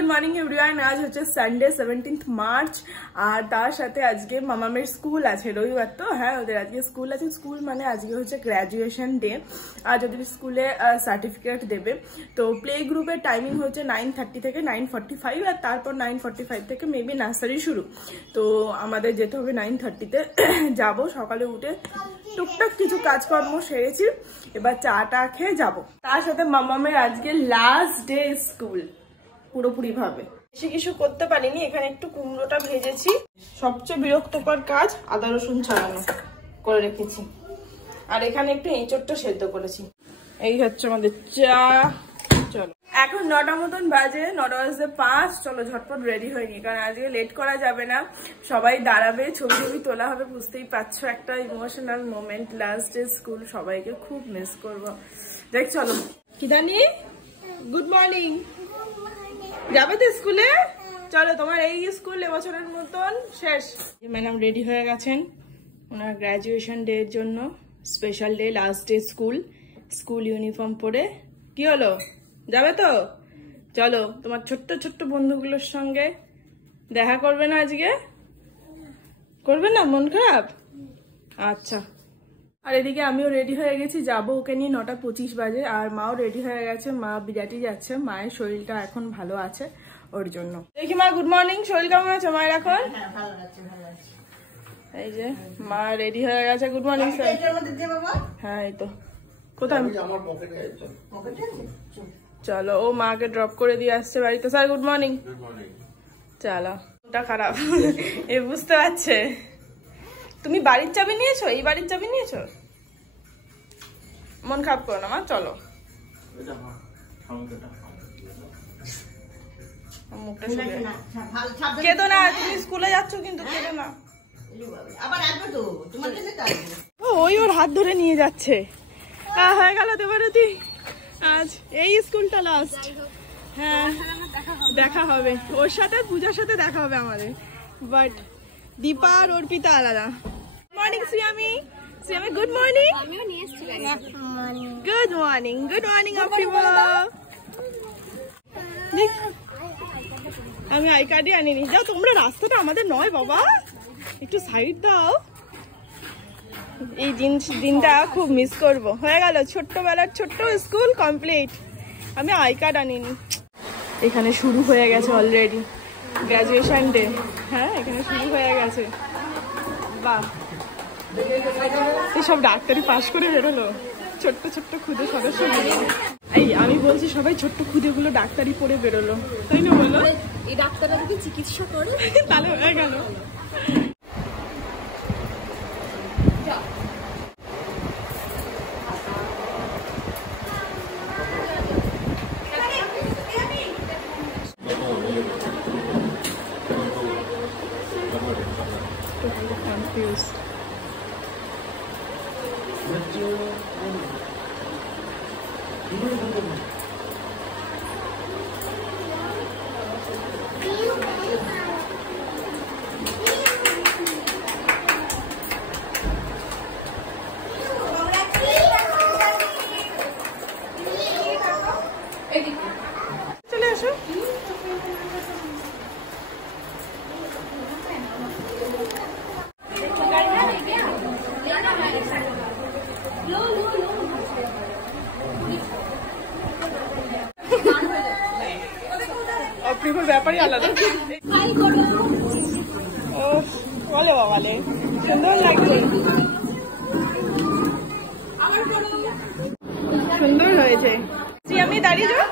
Good morning everyone. আজ হচ্ছে Sunday 17 March আর তার সাথে আজকে মামামের স্কুল আছে, রবিবার তো। হ্যাঁ, ওদের আজকে স্কুল আছে। স্কুল মানে আজকে হচ্ছে গ্র্যাজুয়েশন ডে। আজ ওদের স্কুলে সার্টিফিকেট দেবে। তো প্লে গ্রুপের টাইমিং হচ্ছে 9:30 থেকে 9:45 আর তারপর 9:45 থেকে মেবি নার্সারি শুরু। তো আমাদের যেতে হবে 9:30-তে। যাব সকালে উঠে টুকটাক কিছু কাজকর্ম সেরেছি, এবার চাটা খেয়ে যাব। তার সাথে মামামের আজকে লাস্ট ডে স্কুল পুরোপুরি ভাবে। বেশি কিছু করতে পারিনি, এখানে একটু কুমড়োটা ভেজেছি। সবচেয়ে বিরক্তকর কাজ আদা রসুন ছাড়ানো করে রেখেছি। আর এখানে একটু এঁচড়টা সেদ্ধ করেছি। এই হচ্ছে আমাদের চা। চলো, এখন 9টা মতন বাজে, 9:05। চলো ঝটপট রেডি হয়নি, কারণ আজকে লেট করা যাবে না। সবাই দাঁড়াবে, ছবি ছবি তোলা হবে। বুঝতেই পারছো, একটা emotional moment, last day school. সবাইকে খুব মিস করবো। দেখ চলো। কি জানি, গুড মর্নিং। যাবে তো স্কুলে? চলো, তোমার এই স্কুল এবছরের মতন শেষ। ম্যাডাম রেডি হয়ে গেছেন ওনার গ্র্যাজুয়েশন ডে এর জন্য। Special day, last day school. School uniform পরে। কি হলো, যাবে তো? চলো, তোমার ছোট্ট ছোট্ট বন্ধুগুলোর সঙ্গে দেখা করবে না আজকে? করবে না? মন খারাপ? আচ্ছা। আর এদিকে আমিও রেডি হয়ে গেছি, যাবো ওকে নিয়ে। 9:25 বাজে। আর মাও রেডি হয়ে গেছে, মা বিরাটি যাচ্ছে। মায়ের শরীরটা এখন ভালো আছে, ওর জন্য। দেখি মা, গুড মর্নিং। শরীর কেমন আছে মায়ের এখন? এই যে মা রেডি হয়ে গেছে। Good morning sir. হ্যাঁ, এই তো। কোথায়? চলো, ও মাকে ড্রপ করে দিয়ে আসছে বাড়িতে। Sir good morning. চলো, ওটা খারাপ এ বুঝতে পারছে। তুমি বাড়ির চাবি নিয়েছো? এই বাড়ির চাবি নিয়েছো? মন খারাপ করো না মা, চলো। কেঁদো না, তুমি স্কুলে যাচ্ছ কিন্তু কেঁদো না। ওই ওর হাত ধরে নিয়ে যাচ্ছে। হয়ে গেল দেবারতী, আজ এই স্কুলটা লাস্ট। হ্যাঁ, দেখা হবে ওর সাথে, পূজার সাথে দেখা হবে আমাদের। বাট দীপা আর অর্পিতা আলাদা। Morning Shriyami. Shriyami good morning. Good morning. Good morning অফিমা। আমি আই কার্ডই আনিনি। যাও তোমরা, রাস্তাটা আমাদের নয় বাবা, একটু সাইড দাও। এই দিনটা খুব মিস করব। হয়ে গেল ছোট্টবেলার ছোট্ট স্কুল কমপ্লিট। আমি আই কার্ড আনিনি। এখানে শুরু হয়ে গেছে অলরেডি গ্র্যাজুয়েশন ডে। হ্যাঁ, এখানে শুরু হয়ে গেছে। বাহ, সব ডাক্তারি পাশ করে বেরোলো ছোট্ট ছোট্ট খুদে সদস্য। এই আমি বলছি, সবাই ছোট্ট খুদে গুলো ডাক্তারি পড়ে বেরোলো, তাই না বলো? এই ডাক্তাররা যদি চিকিৎসা করে তাহলে হয়ে গেল। Confused. চলে আসো। অপ্রিমর ব্যাপারই আলাদা। ও বলো বাবালে, সুন্দর লাগছে। সুন্দর হয়েছে। আমি দাঁড়িয়ে যাও,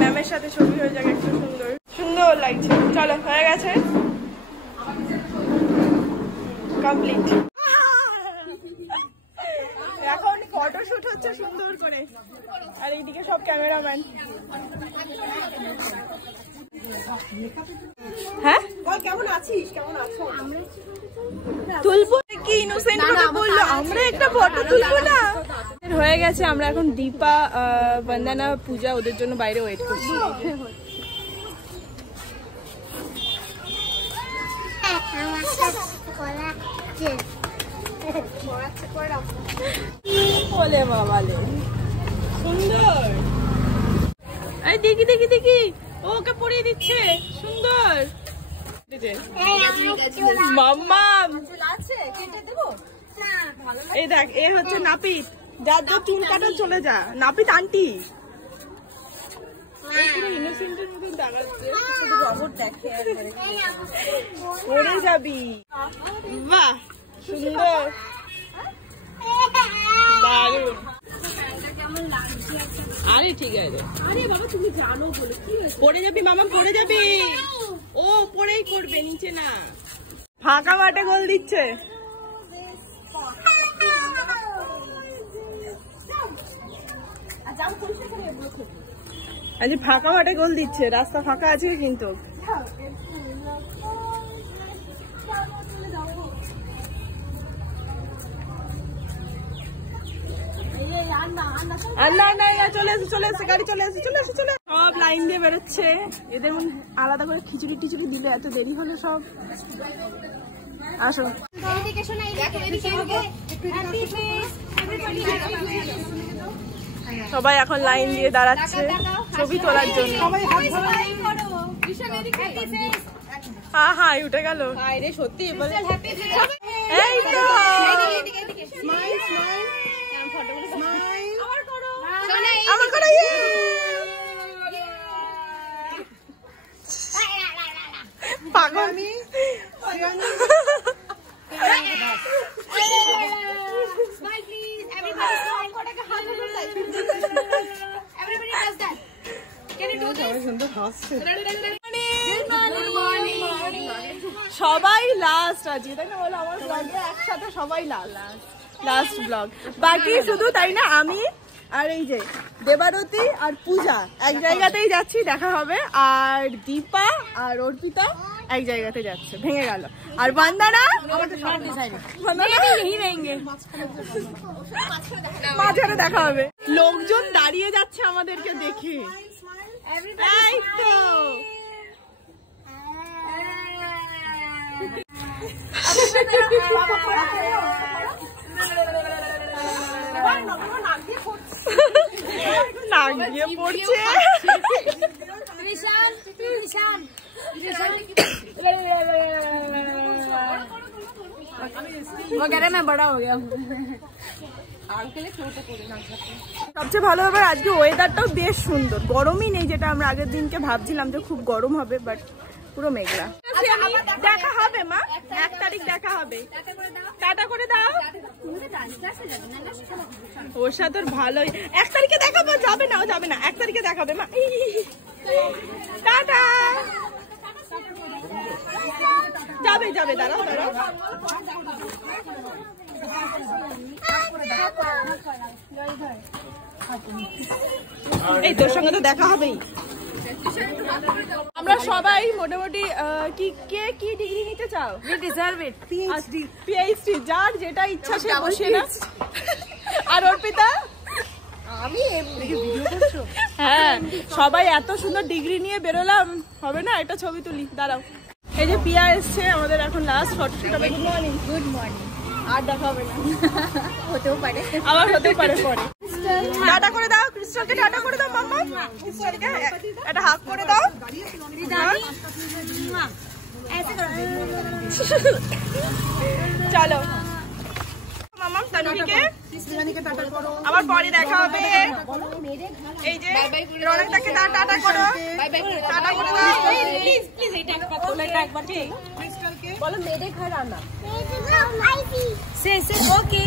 ম্যামের সাথে ছবি হয়ে যাক একটু। সুন্দর সুন্দর লাগছে। চলো, হয়ে গেছে, কমপ্লিট। এখন ফটোশুট হচ্ছে সুন্দর করে। আর এইদিকে সব ক্যামেরাম্যান। হ্যাঁ, কেমন আছিস? কেমন আছো? তুলবো কি? ইনোসেন্ট ভাবে বললো আমরা একটা ফটো তুলবো না। হয়ে গেছে। আমরা এখন দীপা, বন্দনা, পূজা ওদের জন্য বাইরে ওয়েট করছি। বলে বাবালে সুন্দর। এই দেখি দেখি দেখি, ওকে পরিয়ে দিচ্ছে, সুন্দর। মাম্মাম এই দেখ, এ হচ্ছে নাপিত, যার যার চুল কাটা চলে যা, নাপিত আন্টি। পড়ে যাবি, বাহ সুন্দর, দারুণ। আরে ঠিক আছে, আরে বাবা তুমি জানো বলে কি হয়েছে, পড়ে যাবি মামা, পড়ে যাবি। ও পড়েই করবে, নিচে না। ফাঁকা মাঠে গোল দিচ্ছে। আজ ফাঁকা মাঠে গোল দিচ্ছে, রাস্তা ফাঁকা আছে কিন্তু। চলে এসে চলে এসে গাড়ি চলে এসে চলে এসে চলে, সব লাইন দিয়ে বেরোচ্ছে। এদের মধ্যে আলাদা করে খিচুড়ি টিচুড়ি দিলে এত দেরি হলে সব। আসো সবাই এখন লাইন দিয়ে দাঁড়াচ্ছে ছবি তোলার জন্য। হ্যাঁ হ্যাঁ উঠে গেল, সত্যি এই তো আমার করে পাগল। সবাই লাস্ট আজকে, তাই না বলো? আমার ব্লগে একসাথে সবাই লাস্ট ব্লগ, বাকি শুধু তাই না আমি আর এই যে দেবারতী আর পূজা এক জায়গাতেই যাচ্ছি, দেখা হবে। আর দীপা আর অর্পিতা এক জায়গাতে যাচ্ছে, ভেঙে গেল। আর বান্দারা মাঝখানে দেখা হবে। লোকজন দাঁড়িয়ে যাচ্ছে আমাদেরকে দেখে, এই তো নাক দিয়ে পড়ছে। সবচেয়ে ভালো ব্যাপার আজকে ওয়েদারটাও বেশ সুন্দর, গরমই নেই, যেটা আমরা আগের দিনকে ভাবছিলাম যে খুব গরম হবে, বাট পুরো মেঘলা। দেখা হবে মা, 1 তারিখ দেখা হবে, টাটা করে দাও। ওর সাথে ভালোই, 1 তারিখে দেখাবো, যাবে না ও যাবে না, 1 তারিখে দেখাবে মা, টাটা। যাবে যাবে, দাঁড়াও দাঁড়াও। এই তোর সঙ্গে তো দেখা হবেই। আমরা সবাই মোটামুটি কে কি ডিগ্রি নিতে চাও? We deserve it. PhD যার যেটা ইচ্ছা সে বসে না। আর অর্পিতা? আমি এমনি ভিডিও করছো? হ্যাঁ, সবাই এত সুন্দর ডিগ্রি নিয়ে বেরোলাম, হবে না একটা ছবি তুলি? দাঁড়াও। এই যে পিয়া এসছে আমাদের এখন লাস্ট ফটোশুট হবে। Good morning. Good morning. আর দেখা হবে না, হতেও পারে, আবার হতেও পারে পরে। টাটা করে দাও ক্রিস্টালকে, টাটা করে দাও মাম্মা, ক্রিস্টালকে একটা হাগ করে দাও। চলো মাম্মা, তানভীকে আবার পরে দেখা হবে। এই যে রনকটাকে টাটা করো, টাটা করে দাও প্লিজ প্লিজ। এটা একবার ঠিক বলো, মেরে ঘর আনা সে ওকে।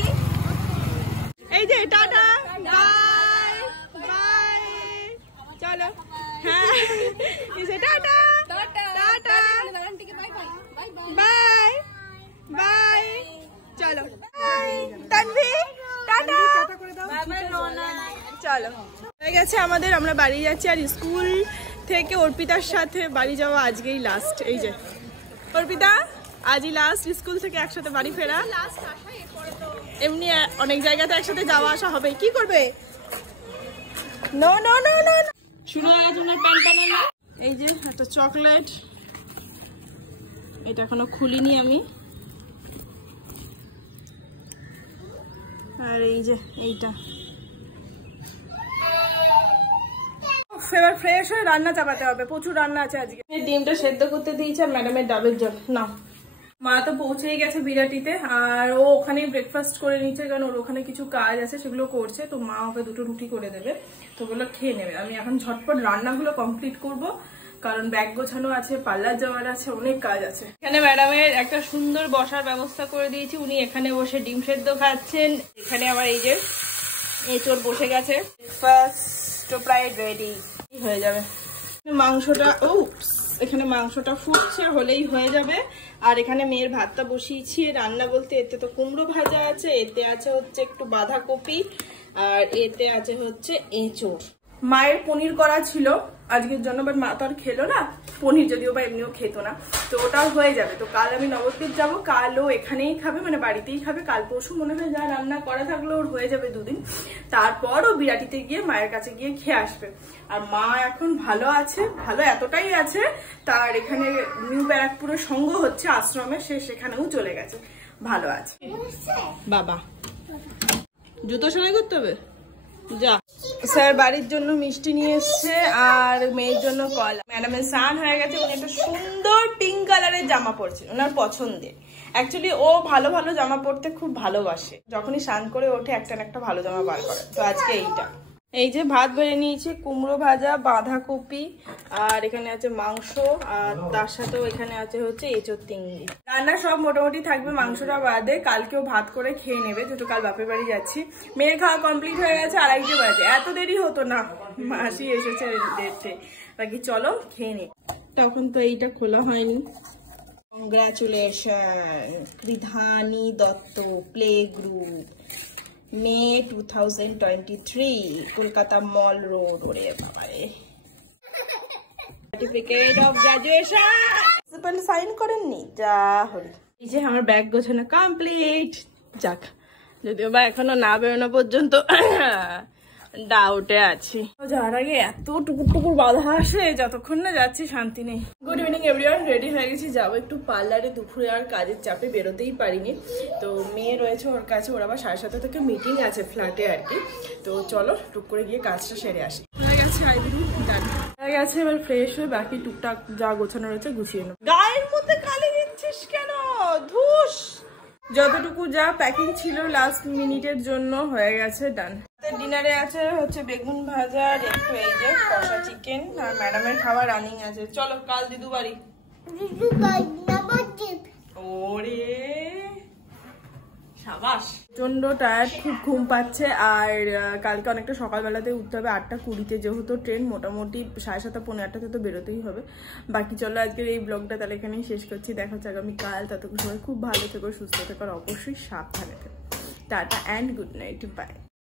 এই যে টাটা, বাই বাই, চলো। হ্যাঁ এই যে টাটা টাটা, বাই বাই, চলো তানভী টাটা, চলো। হয়ে গেছে আমাদের, আমরা বাড়ি যাচ্ছি। আর স্কুল থেকে অর্পিতার সাথে বাড়ি যাওয়া আজকেই লাস্ট। এই যে অর্পিতা আজই লাস্ট স্কুল থেকে একসাথে বাড়ি ফেরা। এমনি অনেক জায়গাতে একসাথে যাওয়া আসা হবে, কি করবে? নো নো নো নো, শুরু হয়ে গেছে ওনার প্যান্ট না। এই যে একটা চকলেট, এটা এখনো খুলিনি আমি। আর এই যে এইটা এবার ফ্রেশ হয়ে রান্না চাপাতে হবে, প্রচুর রান্না আছে আজকে। ডিমটা সেদ্ধ করতে দিয়েছি আর ম্যাডামের ডাবের জল। না মা তো পৌঁছেই গেছে বিরাটিতে, আর ও ওখানেই ব্রেকফাস্ট করে নিচ্ছে, কারণ ওর ওখানে কিছু কাজ আছে সেগুলো করছে। তো মা ওকে 2টো রুটি করে দেবে, তো ওগুলো খেয়ে নেবে। আমি এখন ঝটপট রান্নাগুলো কমপ্লিট করব, কারণ ব্যাগ গোছানো আছে, পার্লার যাওয়ার আছে, অনেক কাজ আছে। এখানে ম্যাডামের একটা সুন্দর বসার ব্যবস্থা করে দিয়েছি, উনি এখানে বসে ডিম সেদ্ধ খাচ্ছেন। এখানে আমার এই যে এঁচোড় বসে গেছে, ব্রেকফাস্ট প্রায় রেডি হয়ে যাবে। মাংসটা এখানে মাংসটা ফুটছে, হলেই হয়ে যাবে। আর এখানে মেয়ের ভাতটা বসিয়েছি। রান্না বলতে এতে তো কুমড়ো ভাজা আছে, এতে আছে হচ্ছে একটু বাঁধাকপি, আর এতে আছে হচ্ছে এঁচোড়। মায়ের পনির করা ছিল আজকের জন্য, বাট মা তো আর খেলো না পনির, যদিও বা এমনিও খেতো না, তো ওটাও হয়ে যাবে। তো কাল আমি নবদ্বীপ যাবো, কালও এখানেই খাবে, মানে বাড়িতেই খাবে। কাল পরশু মনে হয় যা রান্না করা থাকলো ওর হয়ে যাবে 2 দিন, তারপর ও বিরাটিতে গিয়ে মায়ের কাছে গিয়ে খেয়ে আসবে। আর মা এখন ভালো আছে, ভালো এতটাই আছে, তার এখানে নিউ ব্যারাকপুরে সঙ্গ হচ্ছে আশ্রমে, সে সেখানেও চলে গেছে, ভালো আছে। বাবা জুতো সেলাই করতে হবে, যা। স্যার বাড়ির জন্য মিষ্টি নিয়ে এসছে আর মেয়ের জন্য কলা। ম্যাডামের স্নান হয়ে গেছে, উনি একটা সুন্দর পিঙ্ক কালারের জামা পরছে, ওনার পছন্দের। অ্যাকচুয়ালি ও ভালো ভালো জামা পরতে খুব ভালোবাসে, যখনই স্নান করে ওঠে একটা না একটা ভালো জামা বার করে। তো আজকে এইটা। এই যে ভাত বেড়ে নিয়েছি, কুমড়ো ভাজা, বাঁধাকপি, আর এখানে আছে মাংস, আর তার সাথেও এখানে আছে হচ্ছে এঁচোড় চিংড়ি। রান্না সব মোটামুটি থাকবে, মাংসটা বাদে। কালকেও ভাত করে খেয়ে নেবে, যেহেতু কাল বাপের বাড়ি যাচ্ছি। মেয়ের খাওয়া কমপ্লিট হয়ে গেছে, 2:30 বাজে। এত দেরি হতো না, মাসি এসেছে দেড়টে। বাকি চলো খেয়ে নি। তখন তো এইটা খোলা হয়নি। Congratulation Kridhani Dutta, play group, May 2023, Kolkata mall road. ওরে বাবারে, certificate of graduation. Principal sign করেননি, যা হরি। এই যে আমার ব্যাগ গোছানো কমপ্লিট। যাক, যদিও বা এখনো না বেরোনো পর্যন্ত ডাউটে আছি। যাওয়ার আগে এত টুকুর টুকুর বাধা আসে, যতক্ষণ না যাচ্ছি শান্তি নেই। গুড ইভিনিং এভরিওয়ান, রেডি হয়ে গেছি, যাবো একটু পার্লারে। দুপুরে আর কাজের চাপে বেরোতেই পারিনি। তো মেয়ে রয়েছে ওর কাছে, ওর আবার 7:30 থেকে মিটিং আছে ফ্ল্যাটে আর কি। তো চলো টুক করে গিয়ে কাজটা সেরে আসি। হয়ে গেছে আইব্রু ডান হয়ে গেছে, এবার ফ্রেশ হয়ে বাকি টুকটাক যা গোছানো রয়েছে গুছিয়ে নেব। গায়ের মধ্যে কালি দিচ্ছিস কেন? ধুস। যতটুকু যা প্যাকিং ছিল লাস্ট মিনিটের জন্য হয়ে গেছে, ডান। ডিনারে আছে হচ্ছে বেগুন ভাজা আর একটু এই যে কষা চিকেন, আর ম্যাডামের খাবার রানিং আছে। চলো কাল দিদু বাড়ি। ওরে সাবাস। প্রচন্ড টায়ার্ড, খুব ঘুম পাচ্ছে। আর কালকে অনেকটা সকালবেলাতে উঠতে হবে, 8:20-তে যেহেতু ট্রেন, মোটামুটি 7:30 পৌনে 8টাতে তো বেরোতেই হবে। বাকি চলো আজকের এই ব্লগটা তাহলে এখানেই শেষ করছি। দেখা হচ্ছে আগামীকাল। ততক্ষণ সবাই খুব ভালো থেকো, সুস্থ থেকো, আর অবশ্যই সাবধানে থেকো। Tata and good night, by.